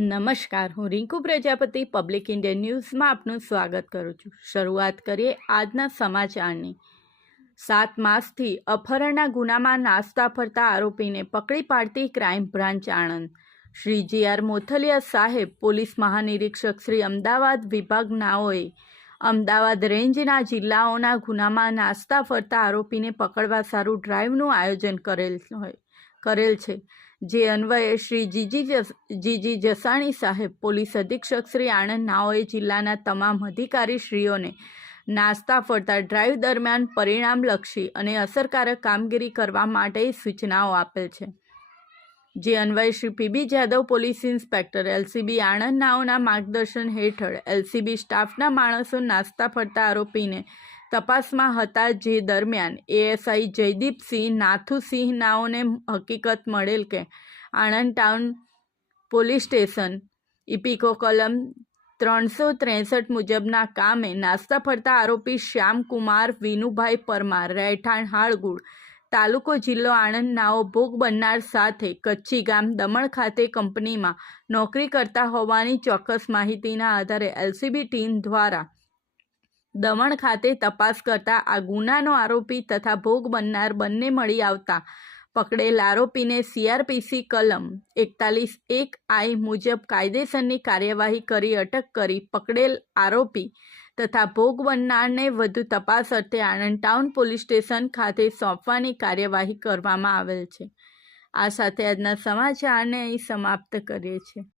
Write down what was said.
નમસ્કાર, હું Rinku Prajapati public Indian ન્યૂઝમાં આપનું સ્વાગત કરું છું। શરૂઆત કરીએ આજના સમાચારની। 7 માસથી અપહરણના ગુનામાં નાસ્તા ફરતા આરોપીને પકડી પાડતી crime branch Anand. Shri GR Mothaliya સાહેબ પોલીસ મહાનિરીક્ષક શ્રી અમદાવાદ વિભાગનાઓએ અમદાવાદ રેન્જના જિલ્લાઓના ગુનામાં નાસ્તા ફરતા આરોપીને પકડવા સારું ડ્રાઇવનું આયોજન કરેલ છે, જે અન્વયે શ્રી જીજી જસાણી સાહેબ પોલીસ અધિક્ષક શ્રી આણંદ નાઓએ જિલ્લાના તમામ અધિકારીશ્રીઓને નાસ્તા ફરતા ડ્રાઇવ દરમિયાન પરિણામલક્ષી અને અસરકારક કામગીરી કરવા માટે સૂચનાઓ આપેલ છે, જે અન્વયે Shri PB Jadav police inspector LCB Anand નાઓના માર્ગદર્શન હેઠળ LCB સ્ટાફના માણસો નાસ્તા ફરતા આરોપીને તપાસમાં હતા, જે દરમિયાન ASI જયદીપસિંહ નાથુસિંહ નાઓને હકીકત મળેલ કે આણંદ ટાઉન પોલીસ સ્ટેશન ઇપિકો કલમ 363 મુજબના કામે નાસ્તા ફરતા આરોપી શ્યામકુમાર વિનુભાઈ પરમાર રહેઠાણ હાળગુડ તાલુકો જિલ્લો આણંદ નાઓ ભોગ બનનાર સાથે કચ્છી ગામ દમણ ખાતે કંપનીમાં નોકરી કરતા હોવાની ચોક્કસ માહિતીના આધારે LCB ટીમ દ્વારા દમણ ખાતે તપાસ કરતા આ ગુનાનો આરોપી તથા ભોગ બનનાર બંને મળી આવતા પકડેલ આરોપીને CRPC કલમ 41(1) મુજબ કાયદેસરની કાર્યવાહી કરી અટક કરી પકડેલ આરોપી તથા ભોગ બનનારને વધુ તપાસ અર્થે આણંદ ટાઉન પોલીસ સ્ટેશન ખાતે સોંપવાની કાર્યવાહી કરવામાં આવેલ છે। આ સાથે આજના સમાચારને અહીં સમાપ્ત કરીએ છીએ।